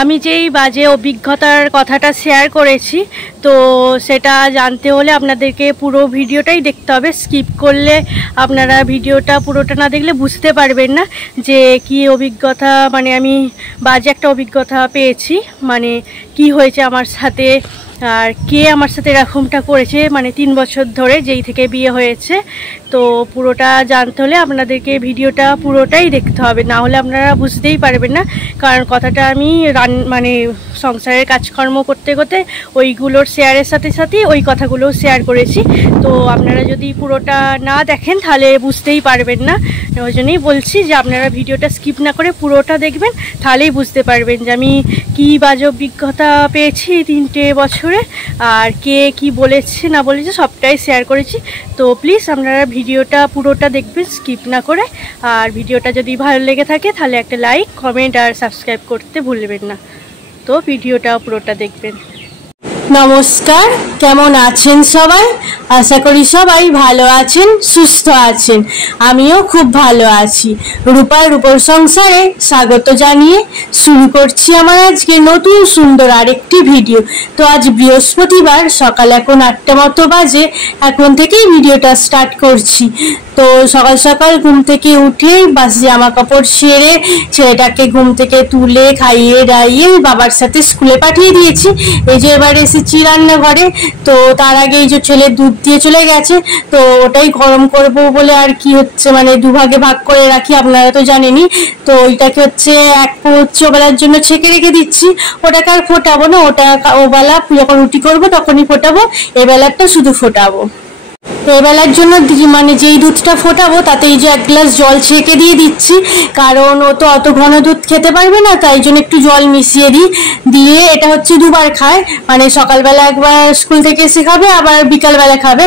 আমি যেই বাজে অভিজ্ঞতার কথাটা শেয়ার করেছি, তো সেটা জানতে হলে আপনাদেরকে পুরো ভিডিওটাই দেখতে হবে। স্কিপ করলে আপনারা ভিডিওটা পুরোটা না দেখলে বুঝতে পারবেন না যে কি অভিজ্ঞতা, মানে আমি বাজে একটা অভিজ্ঞতা পেয়েছি, মানে কি হয়েছে আমার সাথে আর কে আমার সাথে এরকমটা করেছে, মানে 3 বছর ধরে যেই থেকে বিয়ে হয়েছে। তো পুরোটা জানতে হলে আপনাদেরকে ভিডিওটা পুরোটাই দেখতে হবে, না হলে আপনারা বুঝতেই পারবেন না। কারণ কথাটা আমি মানে সংসারের কাজকর্ম করতে করতে ওইগুলোর শেয়ারের সাথে সাথে ওই কথাগুলোও শেয়ার করেছি। তো আপনারা যদি পুরোটা না দেখেন তাহলে বুঝতেই পারবেন না। ওই জন্যই বলছি যে আপনারা ভিডিওটা স্কিপ না করে পুরোটা দেখবেন, তাহলেই বুঝতে পারবেন যে আমি কী বাজে অভিজ্ঞতা পেয়েছি 3টে বছরে, আর কে কি বলেছে না বলেছে সবটাই শেয়ার করেছি। তো প্লিজ আপনারা ভিডিওটা পুরোটা দেখবেন স্কিপ না করে। আর ভিডিওটা যদি ভালো লেগে থাকে তাহলে একটা লাইক, কমেন্ট আর সাবস্ক্রাইব করতে ভুলবেন না। তো ভিডিওটা পুরোটা দেখবেন। নমস্কার, কেমন আছেন সবাই? আশা করি সবাই ভালো আছেন, সুস্থ আছেন। আমিও খুব ভালো আছি। রূপার রূপর সংসারে স্বাগত জানিয়ে শুরু করছি আমার আজকে নতুন সুন্দর আরেকটি ভিডিও। তো আজ বৃহস্পতিবার, সকাল এখন 8টা মতো বাজে। এখন থেকেই ভিডিওটা স্টার্ট করছি। তো সকাল সকাল ঘুম থেকে উঠে বাসি জামা কাপড় সেরে ছেলেটাকে ঘুম থেকে তুলে খাইয়ে দাইয়ে বাবার সাথে স্কুলে পাঠিয়ে দিয়েছি। এই যে এবার এসেছি রান্নাঘরে। তো তার আগে এই যে ছেলে দুধ দিয়ে চলে গেছে, তো ওটাই গরম করব বলে আর কি হচ্ছে, মানে দুভাগে ভাগ করে রাখি, আপনারা তো জানেনই। তো ওইটাকে হচ্ছে ওবেলার জন্য ছেঁকে রেখে দিচ্ছি। ওটাকে আর ফোটাবো না, ওটা ওবেলা যখন রুটি করবো তখনই ফোটাবো, এবেলারটা শুধু ফোটাবো। এবেলার জন্য মানে যেই দুধটা ফোটাবো তাতে এই যে 1 গ্লাস জল ছেঁকে দিয়ে দিচ্ছি, কারণ ও তো অত ঘন দুধ খেতে পারবে না, তাই জন্য একটু জল মিশিয়ে দিই। দিয়ে এটা হচ্ছে দুবার খায়, মানে সকালবেলা একবার স্কুল থেকে এসে খাবে, আবার বিকালবেলা খাবে।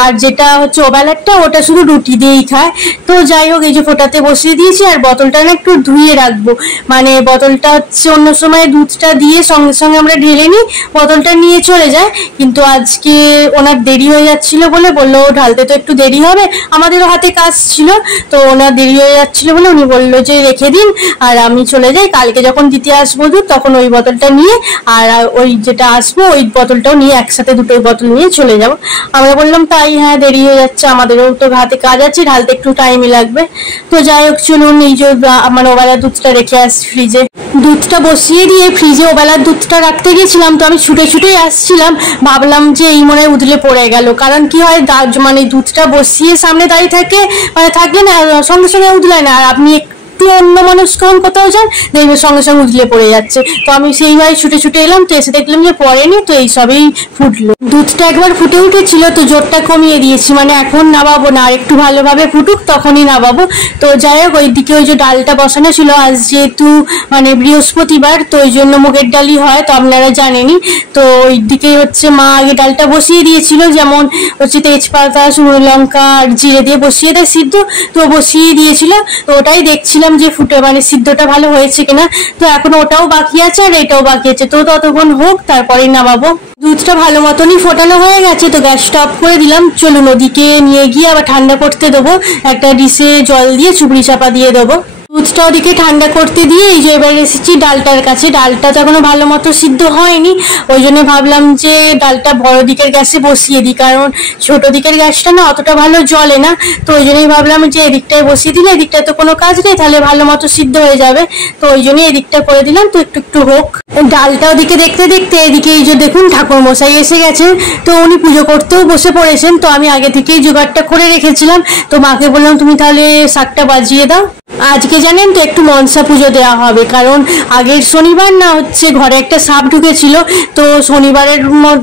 আর যেটা হচ্ছে ওবেলারটা ওটা শুধু রুটি দিয়েই খায়। তো যাই হোক, এই যে ফোটাতে বসিয়ে দিয়েছি। আর বোতলটা না একটু ধুয়ে রাখবো, মানে বোতলটা হচ্ছে অন্য সময় দুধটা দিয়ে সঙ্গে সঙ্গে আমরা ঢেলে নিই, বোতলটা নিয়ে চলে যায়। কিন্তু আজকে ওনার দেরি হয়ে যাচ্ছিল বলে বললো ঢালতে তো একটু দেরি হবে, আমাদেরও হাতে কাজ ছিল। তো ওনার দেরি হয়ে যাচ্ছিল বলে উনি বললো যে রেখে দিন আর আমি চলে যাই, কালকে যখন দিতে আসবো দুধ তখন ওই বোতলটা নিয়ে আর ওই যেটা আসবো ওই বোতলটাও নিয়ে একসাথে দুটোই বোতল নিয়ে চলে যাবো। আমরা বললাম তাই, হ্যাঁ দেরি হয়ে যাচ্ছে, আমাদেরও তো হাতে কাজ আছে, ঢালতে একটু টাইমই লাগবে। তো যাই হোক চলুন, এই যে আমার ওবেলার দুধটা রেখে আসছি ফ্রিজে। দুধটা বসিয়ে দিয়ে ফ্রিজে ওবেলার দুধটা রাখতে গেছিলাম, তো আমি ছুটে ছুটেই আসছিলাম, ভাবলাম যে এই মনে উদলে পড়ে গেল। কারণ কি হয়, মানে দুধটা বসিয়ে সামনে দাঁড়িয়ে থাকে, মানে থাকলে না সঙ্গে সঙ্গে উদলায় না, আর আপনি একটু অন্য মানুষ কখন কোথাও যান দেখবে সঙ্গে সঙ্গে উদলে পড়ে যাচ্ছে। তো আমি সেইভাবে ছুটে ছুটে এলাম, তো এসে দেখলাম যে পড়েনি, তো এই সবেই ফুটলো। দুধটা একবার ফুটে উঠেছিল, তো জোরটা কমিয়ে দিয়েছি, মানে এখন নামাবো না, আর একটু ভালোভাবে ফুটুক তখনই নামাবো। তো যাই হোক, ওইদিকে ওই যে ডালটা বসানো ছিল, আজ যেহেতু মানে বৃহস্পতিবার, তো ওই জন্য মুগের ডালই হয়, তো আপনারা জানেনই। তো ওই দিকে হচ্ছে মা আগে ডালটা বসিয়ে দিয়েছিল, যেমন হচ্ছে তেজপাতা, শুকনো লঙ্কা আর জিরে দিয়ে বসিয়ে দেয় সিদ্ধ, তো বসিয়ে দিয়েছিল। তো ওটাই দেখছিলাম যে ফুটে মানে সিদ্ধটা ভালো হয়েছে কিনা। তো এখন ওটাও বাকি আছে আর এটাও বাকি আছে, তো ততক্ষণ হোক তারপরেই নামাবো। দুধটা ভালো মতনই ফোটানো হয়ে গেছে, তো গ্যাসটা অফ করে দিলাম। চলুন ওদিকে নিয়ে গিয়ে আবার ঠান্ডা করতে দেবো, একটা ডিশে জল দিয়ে চুবড়ি চাপা দিয়ে দেবো। দুধটা ওদিকে ঠান্ডা করতে দিয়ে এই যে এবার এসেছি ডালটার কাছে। ডালটা তো এখনো ভালো মতো সিদ্ধ হয়নি, ওই জন্য ভাবলাম যে ডালটা বড় দিকের গ্যাসে বসিয়ে দিই, কারণ ছোট দিকের গ্যাসটা না অতটা ভালো জ্বলে না। তো ওই জন্যই ভাবলাম যে এদিকটায় বসিয়ে দিলে এদিকটায় তো কোনো কাজ নেই, তাহলে ভালো মতো সিদ্ধ হয়ে যাবে। তো ওই জন্যই এদিকটা করে দিলাম, তো একটু একটু হোক। ডালটা ওদিকে দেখতে দেখতে এদিকে এই যে দেখুন ঠাকুর মশাই এসে গেছেন, তো উনি পুজো করতেও বসে পড়েছেন। তো আমি আগে থেকেই জোগাড়টা করে রেখেছিলাম, তো মাকে বললাম তুমি তাহলে শাকটা বাজিয়ে দাও। আজকে জানেন তো একটু মনসা পুজো দেওয়া হবে, কারণ আগের শনিবার না হচ্ছে ঘরে একটা সাপ ঢুকেছিল। তো শনিবারের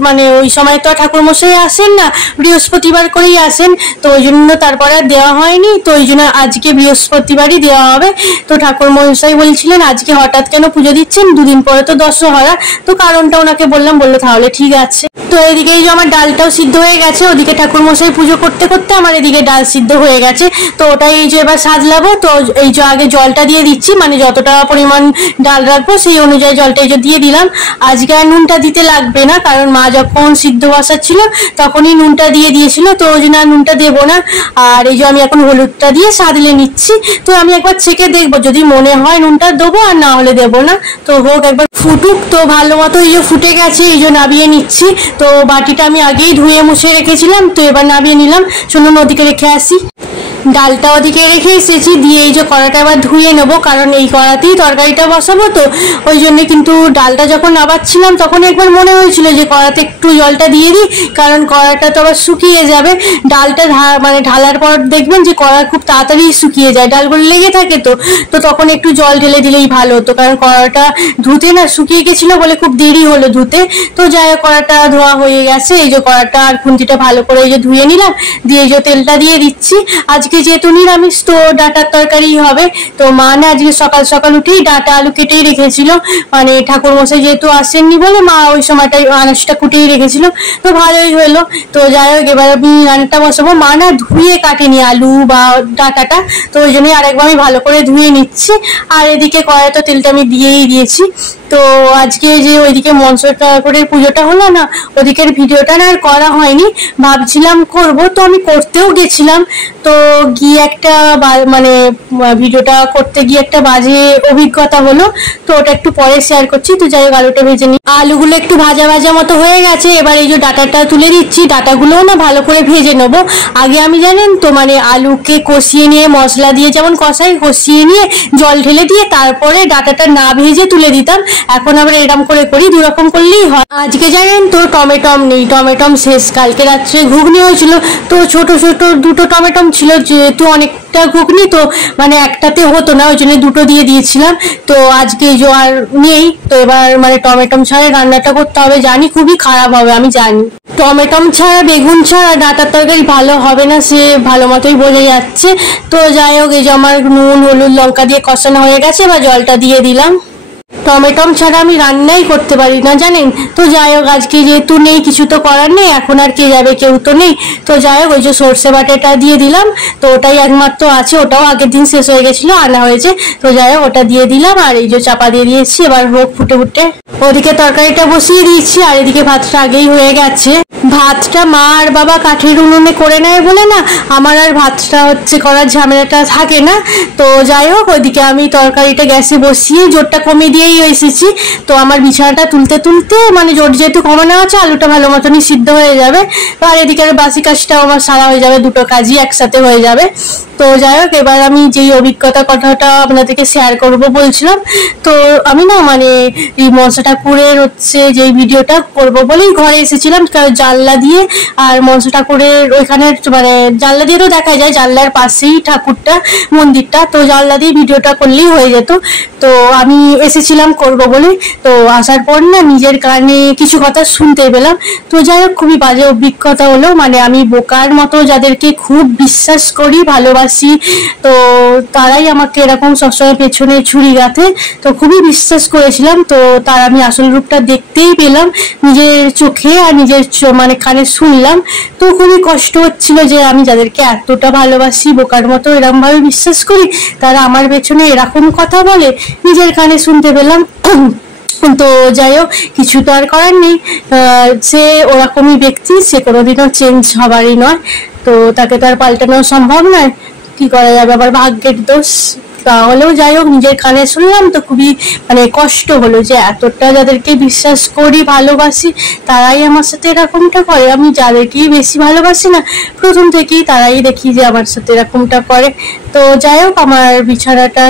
মানে ওই সময় তো ঠাকুর মশাই আসেন না, বৃহস্পতিবার করেই আসেন, তো ওই জন্য তারপরে আর দেওয়া হয়নি। তো ওই জন্য আজকে বৃহস্পতিবারই দেওয়া হবে। তো ঠাকুর মশাই বলছিলেন আজকে হঠাৎ কেন পুজো দিচ্ছেন, 2 দিন পরে তো দশহরা, তো কারণটা ওনাকে বললাম, বললো তাহলে ঠিক আছে। তো এদিকে এই যে আমার ডালটাও সিদ্ধ হয়ে গেছে, ওদিকে ঠাকুর মশাই পুজো করতে করতে আমার এদিকে ডাল সিদ্ধ হয়ে গেছে। তো ওটাই এই যে এবার সাজলাবো। তো এই এই যে আগে জলটা দিয়ে দিচ্ছি, মানে যতটা পরিমাণ ডাল রাখবো সেই অনুযায়ী জলটা এই যে দিয়ে দিলাম। আজকে আর নুনটা দিতে লাগবে না, কারণ মা যখন সিদ্ধ বসাচ্ছিল তখনই নুনটা দিয়ে দিয়েছিল, তো ওই জন্য আর নুনটা দেবো না। আর এই যে আমি এখন হলুদটা দিয়ে সাদলে নিচ্ছি। তো আমি একবার ছেঁকে দেখবো, যদি মনে হয় নুনটা দেবো, আর না হলে দেবো না। তো হোক, একবার ফুটুক। তো ভালো মতো এই যে ফুটে গেছে, এই যে নামিয়ে নিচ্ছি। তো বাটিটা আমি আগেই ধুয়ে মুছে রেখেছিলাম, তো এবার নামিয়ে নিলাম। চলুন ওদিকে রেখে আসি। ডালটা ওদিকে রেখে এসেছি, দিয়ে এই যে কড়াটা এবার ধুয়ে নেবো, কারণ এই কড়াতেই তরকারিটা বসাবো। তো ওই জন্য কিন্তু ডালটা যখন নাবাচ্ছিলাম তখন একবার মনে হয়েছিল যে কড়াতে একটু জলটা দিয়ে দিই, কারণ কড়াটা তো আবার শুকিয়ে যাবে। ডালটা মানে ঢালার পর দেখবেন যে কড়া খুব তাড়াতাড়ি শুকিয়ে যায়, ডালগুলো লেগে থাকে। তো তখন একটু জল ঢেলে দিলেই ভালো হতো, কারণ কড়াটা ধুতে না শুকিয়ে গেছিলো বলে খুব দেরি হলো ধুতে। তো যাই হোক, কড়াটা ধোয়া হয়ে গেছে। এই যে কড়াটা আর খুন্তিটা ভালো করে এই যে ধুয়ে নিলাম, দিয়ে এই যে তেলটা দিয়ে দিচ্ছি। আজকে যেহেতু নিরামিষ, তো ডাঁটার তরকারি হবে। তো মা না আজকে সকাল সকাল উঠেই ডাঁটা আলু কেটেই রেখেছিল, মানে ঠাকুর মশাই যেহেতু আসেননি বলে মা ওই সময়টাই আনাজটা কুটেই রেখেছিল। তো ভালোই হলো। তো যাই হোক, এবার আমি রান্নাটা বসাবো। মা না ধুয়ে কাটেনি আলু বা ডাঁটাটা, তো ওই জন্যই আরেকবার আমি ভালো করে ধুয়ে নিচ্ছি। আর এদিকে কড়াইতে তেলটা আমি দিয়েই দিয়েছি। তো আজকে যে ওইদিকে মনসা ঠাকুরের পুজোটা হলো না, ওদিকের ভিডিওটা না আর করা হয়নি, ভাবছিলাম করব। তো আমি করতেও গেছিলাম, তো গিয়ে একটা মানে ভিডিওটা করতে গিয়ে একটা বাজে অভিজ্ঞতা হলো। তো ওটা একটু পরে শেয়ার করছি। তো যাই হোক, আলুটা ভেজে নিই। আলুগুলো একটু ভাজা ভাজা মতো হয়ে গেছে। এবার এই যে ডাঁটাটা তুলে দিচ্ছি, ডাঁটাগুলোও না ভালো করে ভেজে নেবো। আগে আমি জানেন তো মানে আলুকে কষিয়ে নিয়ে মশলা দিয়ে যেমন কষাই, কষিয়ে নিয়ে জল ঢেলে দিয়ে তারপরে ডাঁটাটা না ভেজে তুলে দিতাম। এখন আবার এরকম করে করি, দুরকম করলেই হয়। আজকে জানেন তো টমেটম নেই, টমেটম শেষ। কালকে রাত্রে ঘুগনি হয়েছিল, তো ছোট ছোট দুটো টমেটম ছিল, যেহেতু অনেকটা ঘুগনি তো মানে একটাতে হতো না, ওই জন্য দুটো দিয়ে দিয়েছিলাম। তো আজকে যে আর নেই, তো এবার মানে টমেটম ছাড়া রান্নাটা করতে হবে। জানি খুবই খারাপ হবে, আমি জানি। টমেটম ছাড়া বেগুন ছাড়া ডাঁটার তরকারি ভালো হবে না, সে ভালো মতোই বোঝা যাচ্ছে। তো যাই হোক, এই যে আমার নুন হলুদ লঙ্কা দিয়ে কষানো হয়ে গেছে, এবার জলটা দিয়ে দিলাম। টমেটম ছাড়া আমি রান্নাই করতে পারি না জানেন। তো যাই হোক, আজকে যেহেতু নেই, কিছু তো করার নেই, এখন আর কে যাবে, কেউ তো নেই। তো যাই হোক, ওই যে সর্ষে বাটাটা দিয়ে দিলাম। তো ওটাই একমাত্র আছে, ওটাও আগের দিন শেষ হয়ে গেছিল, আনা হয়েছে। তো যাই হোক, ওটা দিয়ে দিলাম। আর এই যে চাপা দিয়ে দিয়েছি, এবার হোক ফুটে ফুটে। ওদিকে তরকারিটা বসিয়ে দিয়েছি, আর এদিকে ভাতটা আগেই হয়ে গেছে। ভাতটা মা আর বাবা কাঠের উনুনে করে নেয় বলে না, আমার আর ভাতটা হচ্ছে করার ঝামেলাটা থাকে না। তো যাই হোক, ওইদিকে আমি তরকারিটা গ্যাসে বসিয়ে জোরটা কমিয়ে দিয়েই এসেছি। তো আমার বিছানাটা তুলতে তুলতে মানে জোর যেহেতু কমানো আছে, আলুটা ভালো মতনই সিদ্ধ হয়ে যাবে। আর এদিকে বাসি কাজটাও আমার সারা হয়ে যাবে, দুটো কাজই একসাথে হয়ে যাবে। তো যাই হোক, এবার আমি যেই অভিজ্ঞতা কথাটা আপনাদেরকে শেয়ার করব বলছিলাম। তো আমি না মানে এই মনসা ঠাকুরের হচ্ছে যেই ভিডিওটা করব বলেই ঘরে এসেছিলাম, জানলা দিয়ে। আর মনসা ঠাকুরের ওইখানে মানে জানলা দিয়ে তো দেখা যায়, জানলার পাশেই ঠাকুরটা, মন্দিরটা। তো জানলা দিয়ে ভিডিওটা করলেই হয়ে যেত। তো আমি এসেছিলাম করব বলে। তো আসার পর না নিজের কানে কিছু কথা শুনতে পেলাম। তো যাই হোক, খুবই বাজে অভিজ্ঞতা হলো। মানে আমি বোকার মতো যাদেরকে খুব বিশ্বাস করি, ভালোবাসি, তো তারাই আমাকে এরকম সবসময় পেছনে ছুরি গাঁথে। তো খুবই বিশ্বাস করেছিলাম। তো তার আমি আসল রূপটা দেখতেই পেলাম নিজের চোখে, আর নিজের মানে কানে শুনলাম। তো খুবই কষ্ট হচ্ছিল যে আমি যাদেরকে এতটা ভালোবাসি, বোকার মতো এরকম ভাবে বিশ্বাস করি, তারা আমার পেছনে এরকম কথা বলে, নিজের কানে শুনতে পেলাম। তো যাই হোক, কিছু তো আর করার নেই। সে ওরকমই ব্যক্তি, সে কোনোদিনও চেঞ্জ হবারই নয়। তো তাকে তো আর পাল্টানো সম্ভব নয়, কি করা যাবে, আবার ভাগ্যের দোষ। তাহলেও যাই হোক, নিজের কানে শুনলাম। তো খুবই মানে কষ্ট হলো যে এতটা যাদেরকে বিশ্বাস করি, ভালোবাসি, তারাই আমার সাথে এরকমটা করে। আমি যাদেরকেই বেশি ভালোবাসি না, প্রথম থেকেই তারাই দেখি যে আমার সাথে এরকমটা করে। তো যাই হোক, আমার বিছানাটা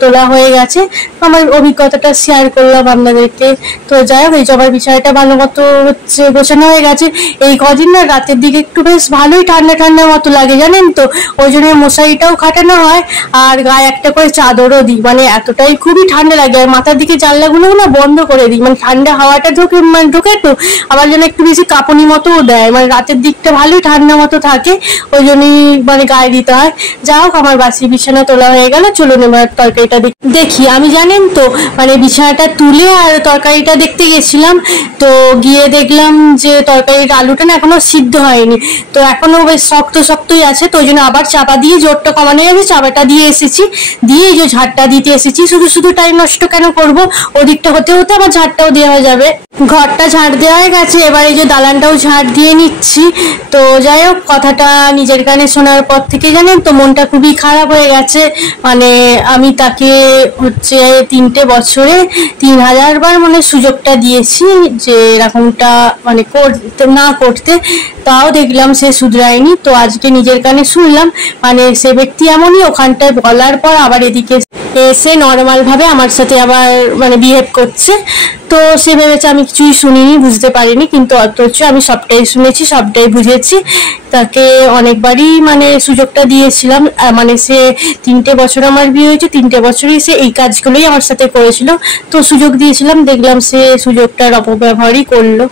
তোলা হয়ে গেছে, আমার অভিজ্ঞতাটা শেয়ার করলাম আপনাদেরকে। তো যাই হোক, এই যে আমার বিছানাটা ভালো মতো হচ্ছে গোছানো হয়ে গেছে। এই কদিন না রাতের দিকে একটু বেশ ভালোই ঠান্ডা ঠান্ডা মতো লাগে জানেন তো, ওই জন্য মশারিটাও খাটানো হয়, আর গায়ে একটা করে চাদরও দিই। মানে এতটাই খুবই ঠান্ডা লাগে। আর মাথার দিকে জানলাগুলো না বন্ধ করে দিই, মানে ঠান্ডা হাওয়াটা ঢোকে তো, আবার যেন একটু বেশি কাঁপুনি মতো দেয়। মানে রাতের দিকটা ভালোই ঠান্ডা মতো থাকে, ওই জন্যই মানে গায়ে দিতে হয়। যা হোক, আমার বাসি বিছানা তোলা হয়ে গেল। চলুন এবার তরকারিটা দেখি। আমি জানেন তো মানে বিছানাটা তুলে আর তরকারিটা দেখতে গেছিলাম, তো গিয়ে দেখলাম যে তরকারির আলুটা না এখনো সিদ্ধ হয়নি, তো এখনো বেশ শক্ত শক্তই আছে। তো ওই জন্য আবার চাপা দিয়ে, জোরটা কমানো গেছে, চাপাটা দিয়ে এসেছি, দিয়ে এই যে ঝাড়টা দিতে এসেছি। শুধু শুধু টাইম নষ্ট কেন করবো, ওদিকটা হতে হতে আবার ঝাড়টাও দেওয়া যাবে। ঘরটা ঝাড় দেওয়া হয়ে গেছে, এবার এই যে দালানটাও ঝাড় দিয়ে নিচ্ছি। তো যাই হোক, কথাটা নিজের কানে শোনার পর থেকে জানেন তো মনটা খুবই খারাপ হয়ে গেছে। মানে আমি তাকে হচ্ছে 3টে বছরে 3000 বার মানে সুযোগটা দিয়েছি যে এরকমটা মানে করতে না করতে, তাও দেখলাম সে শুধরায়নি। তো আজকে নিজের কানে শুনলাম মানে সে ব্যক্তি এমনই, ওখানটায় বলার পর আবার এদিকে এসে নর্মাল ভাবে আমার সাথে আবার মানে বিহেভ করছে। তো সে ভেবেছে আমি কিছুই শুনিনি, বুঝতে পারিনি, কিন্তু অথচ আমি সবটাই শুনেছি, সবটাই বুঝেছি। তাকে অনেকবারই মানে সুযোগটা দিয়েছিলাম। মানে সে 3টে বছর আমার বিয়ে হয়েছে, 3টে বছরই সে এই কাজগুলোই আমার সাথে করেছিল। তো সুযোগ দিয়েছিলাম, দেখলাম সে সুযোগটার অপব্যবহারই করলো।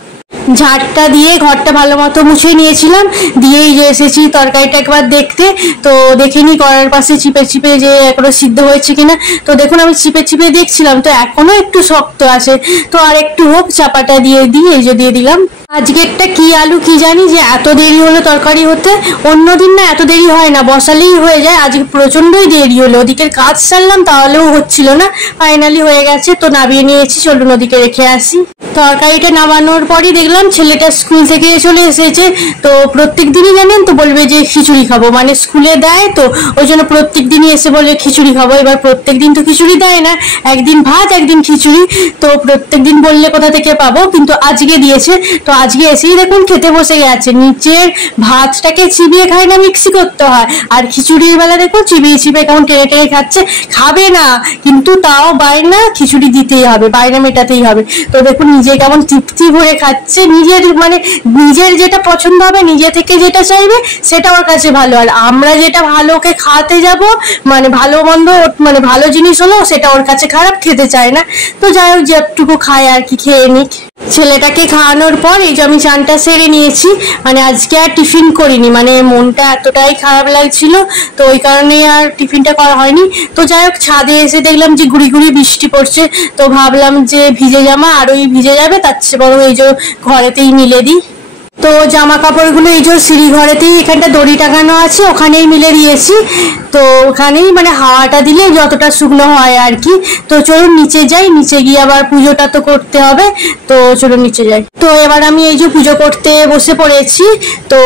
ঝাড়টা দিয়ে ঘরটা ভালো মতো মুছে নিয়েছিলাম, দিয়েই যে এসেছি তরকারিটা একবার দেখতে। তো দেখিনি কড়ার পাশে চিপে চিপে যে এখনো সিদ্ধ হয়েছে কিনা। তো দেখুন আমি চিপে চিপে দেখছিলাম, তো এখনো একটু শক্ত আছে, তো আর একটু হোক, চাপাটা দিয়ে এই যে দিয়ে দিলাম। আজকেরটা কি আলু কি জানি যে এত দেরি হলো তরকারি হতে। অন্যদিন না এত দেরি হয় না, বসালেই হয়ে যায়, আজকে প্রচন্ডই দেরি হলো। ওদিকের কাজ সারলাম তাহলেও হচ্ছিল না, ফাইনালি হয়ে গেছে। তো নামিয়ে নিয়েছি, চলুন ওদিকে রেখে আসি। তরকারিটা নামানোর পরই দেখলাম ছেলেটা স্কুল থেকে চলে এসেছে। তো প্রত্যেক দিনই জানেন তো বলবে যে খিচুড়ি খাবো, মানে স্কুলে দেয়, তো ওই জন্য প্রত্যেক দিনই এসে বলে খিচুড়ি খাবো। এবার প্রত্যেক দিন তো খিচুড়ি দেয় না, একদিন ভাত একদিন খিচুড়ি। তো প্রত্যেক দিন বললে কোথা থেকে পাবো, কিন্তু আজকে দিয়েছে। তো আজকে এসেই দেখুন খেতে বসে গেছে। নিচের ভাতটাকে চিবিয়ে খায় না, মিক্সি করতে হয়, আর খিচুড়ির বেলা দেখুন চিবিয়ে চিবিয়ে কেমন টেনে টেনে খাচ্ছে। খাবে না কিন্তু তাও বায়না খিচুড়ি দিতেই হবে, বায়না মেটাতেই হবে। তো দেখুন নিজে কেমন তৃপ্তি ভরে খাচ্ছে, নিজের মানে নিজের যেটা পছন্দ হবে, নিজে থেকে যেটা চাইবে সেটা ওর কাছে ভালো। আর আমরা যেটা ভালোকে খাওয়াতে যাব, মানে ভালো মন্দ মানে ভালো জিনিস হলো সেটা ওর কাছে খারাপ, খেতে চায় না। তো যাই হোক, যেটুকু খায় আর কি খেয়ে নিক। ছেলেটাকে খাওয়ানোর পর এই যে আমি চানটা সেরে নিয়েছি। মানে আজকে আর টিফিন করিনি, মানে মনটা এতটাই খারাপ লাগছিল, তো ওই কারণে আর টিফিনটা করা হয়নি। তো যাই হোক, ছাদে এসে দেখলাম যে গুড়ি গুড়ি বৃষ্টি পড়ছে। তো ভাবলাম যে ভিজে জামা আরোই ভিজে যাবে, তার চেয়ে বরং এই যে ঘরেতেই মিলে দিই। তো জামা কাপড়গুলো এই যে সিঁড়ি ঘরেতেই এখানটা দড়ি টাঙানো আছে, ওখানেই মিলে দিয়েছি। তো ওখানেই মানে হাওয়াটা দিলে যতটা শুকনো হয় আর কি। তো চলুন নিচে যাই, নিচে গিয়ে আবার পুজোটা তো করতে হবে। তো চলুন নিচে যাই। তো এবার আমি এই যে পুজো করতে বসে পড়েছি। তো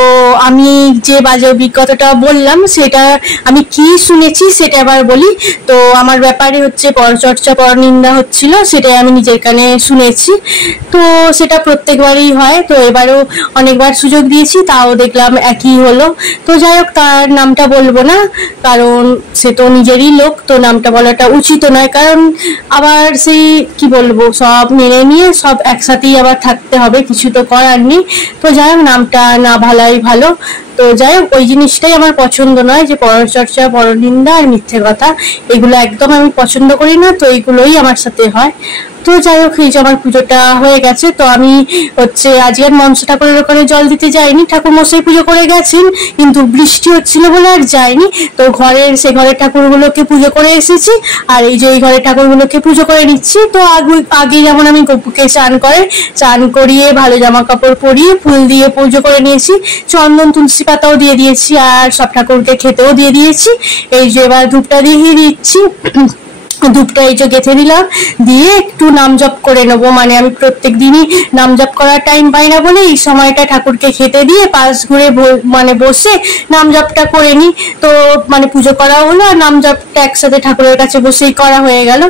আমি যে বাজে অভিজ্ঞতাটা বললাম সেটা আমি কি শুনেছি সেটা এবার বলি। তো আমার ব্যাপারে হচ্ছে পরচর্চা পরনিন্দা হচ্ছিল, সেটাই আমি নিজের কানে শুনেছি। তো সেটা প্রত্যেকবারই হয়, তো এবারও অনেকবার সুযোগ দিয়েছি, তাও দেখলাম একই হলো। তো যাই হোক, তার নামটা বলবো না, কারণ সে তো নিজেরই লোক, তো নামটা বলাটা উচিত নয়। কারণ আবার সেই কি বলবো, সব মেনে নিয়ে সব একসাথেই আবার থাকতে হবে, কিছু তো করার নেই। তো যাই হোক, নামটা না ভালাই ভালো। তো যাই হোক, ওই জিনিসটাই আমার পছন্দ নয়, যে পরচর্চা পরনিন্দা আর মিথ্যে কথা, এগুলো একদম আমি পছন্দ করি না। তো এইগুলোই আমার সাথে হয়। তো যাই হোক, এই যে আমার পুজোটা হয়ে গেছে। তো আমি হচ্ছে আজকে আর মনসা ঠাকুরের ওখানে জল দিতে যাইনি, ঠাকুর মশাই পুজো করে গেছেন, কিন্তু বৃষ্টি হচ্ছিল বলে আর যাইনি। তো সে ঘরের ঠাকুরগুলোকে পুজো করে এসেছি, আর এই যে এই ঘরের ঠাকুরগুলোকে পুজো করে নিচ্ছি। তো আগে যেমন আমি গপুকে চান করিয়ে ভালো জামা কাপড় পরিয়ে ফুল দিয়ে পুজো করে নিয়েছি, চন্দন তুলসী পাতাও দিয়ে দিয়েছি, আর সব ঠাকুরকে খেতেও দিয়ে দিয়েছি। এই যে এবার ধূপটা দিয়ে দিচ্ছি, ধূপটা এই যে গেঁথে দিলাম, দিয়ে একটু নাম জপ করে নেবো। মানে আমি প্রত্যেক দিনই নাম জপ করার টাইম পাই না বলে এই সময়টা ঠাকুরকে খেতে দিয়ে পাশ ঘুরে মানে বসে নাম জপটা করে নিই। তো মানে পুজো করা হলো আর নাম জপটা একসাথে ঠাকুরের কাছে বসেই করা হয়ে গেল।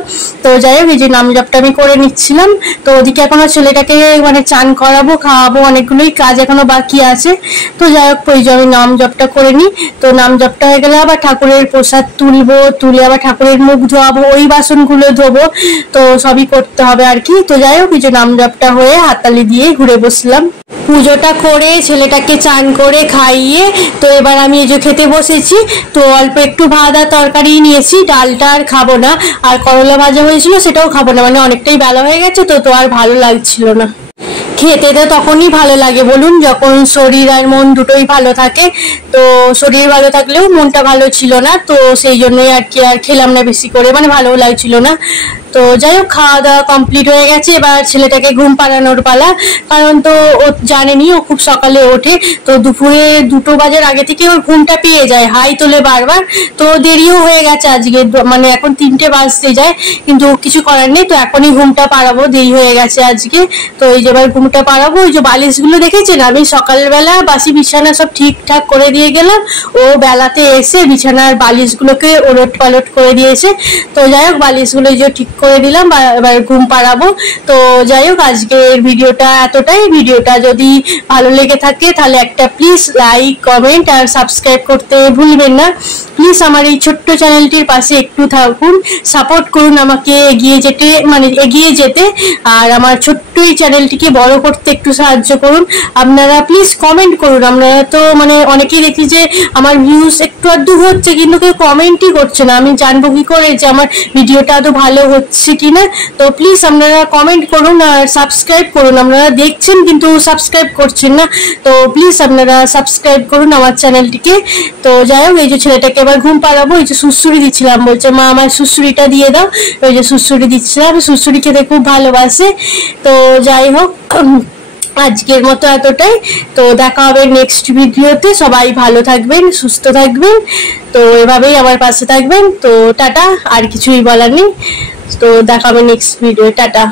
তো যাই হোক, এই যে নাম জপটা আমি করে নিচ্ছিলাম। তো ওদিকে এখনো ছেলেটাকে মানে চান করাবো, খাওয়াবো, অনেকগুলোই কাজ এখনো বাকি আছে। তো যাই হোক, ওই যে আমি নাম জপটা করে নিই। তো নাম জপটা হয়ে গেলে আবার ঠাকুরের প্রসাদ তুলবো, তুলে আবার ঠাকুরের মুখ ধোয়াবো, ওই বাসনগুলো ধোবো, তো সবই করতে হবে আর কি। তো যাই হোক, এই যে নাম জপটা হয়ে হাততালি দিয়ে ঘুরে বসলাম। পুজোটা করে ছেলেটাকে চান করে খাইয়ে তো এবার আমি এই যে খেতে বসেছি। তো অল্প একটু ভাত আর তরকারি নিয়েছি, ডালটা আর খাবো না, আর করলা ভাজা হয়েছিল সেটাও খাবো না, মানে অনেকটাই বেলা হয়ে গেছে, তো আর ভালো লাগছিল না। খেতে তো তখনই ভালো লাগে বলুন, যখন শরীর আর মন দুটোই ভালো থাকে। তো শরীর ভালো থাকলেও মনটা ভালো ছিল না, তো সেই জন্যই আর কি আর খেলাম না বেশি করে, মানে ভালো লাগছিল না। তো যাই হোক, খাওয়া দাওয়া কমপ্লিট হয়ে গেছে, এবার ছেলেটাকে ঘুম পাড়ানোর পালা। কারণ তো ও জানেনি, ও খুব সকালে ওঠে, তো দুপুরে 2টো বাজার আগে থেকে ওর ঘুমটা পেয়ে যায়, হাই তোলে বারবার। তো দেরিও হয়ে গেছে আজকে, মানে এখন 3টে বাজতে যায়, কিন্তু কিছু করার নেই। তো এখনই ঘুমটা পাড়াবো, দেরি হয়ে গেছে আজকে। তো এই যে এবার ঘুমটা পাড়াবো। ওই যে বালিশগুলো দেখেছেন, আমি সকালবেলা বাসি বিছানা সব ঠিকঠাক করে দিয়ে গেলাম, ও বেলাতে এসে বিছানার বালিশগুলোকে ওলট পালট করে দিয়েছে। তো যাই হোক, বালিশগুলো যে ঠিক করে দিলাম, এবার ঘুম পাড়াবো। তো যাই হোক, আজকের ভিডিওটা এতটাই। ভিডিওটা যদি ভালো লেগে থাকে তাহলে একটা প্লিজ লাইক, কমেন্ট আর সাবস্ক্রাইব করতে ভুলবেন না। প্লিজ আমার এই ছোট্ট চ্যানেলটির পাশে একটু থাকুন, সাপোর্ট করুন আমাকে এগিয়ে যেতে, আর আমার ছোট্ট এই চ্যানেলটিকে বড় করতে একটু সাহায্য করুন। আপনারা প্লিজ কমেন্ট করুন। আপনারা তো মানে অনেকেই দেখি যে আমার ভিউজ একটু আধটু হচ্ছে, কিন্তু কেউ কমেন্টই করছে না। আমি জানবো কি করে যে আমার ভিডিওটা আদৌ ভালো হচ্ছে কিনা? তো প্লিজ আপনারা কমেন্ট করুন আর সাবস্ক্রাইব করুন। আপনারা দেখছেন কিন্তু সাবস্ক্রাইব করছেন না, তো প্লিজ আপনারা সাবস্ক্রাইব করুন আমার চ্যানেলটিকে। তো যাই হোক, এই যে ছেলেটাকে এবার ঘুম পাড়াবো। এই যে সুড়সুড়ি দিচ্ছিলাম, বলছে মা আমার সুড়সুড়িটা দিয়ে দাও। ওই যে সুড়সুড়ি দিচ্ছিলাম, সুড়সুড়ি খেতে খুব ভালোবাসে। তো যাই হোক, আজকের মতো এতটাই। তো দেখা হবে নেক্সট ভিডিওতে। সবাই ভালো থাকবেন, সুস্থ থাকবেন, তো এভাবেই আমার পাশে থাকবেন। তো টাটা, আর কিছুই বলার নেই। তো দেখা হবে নেক্সট ভিডিও। টাটা।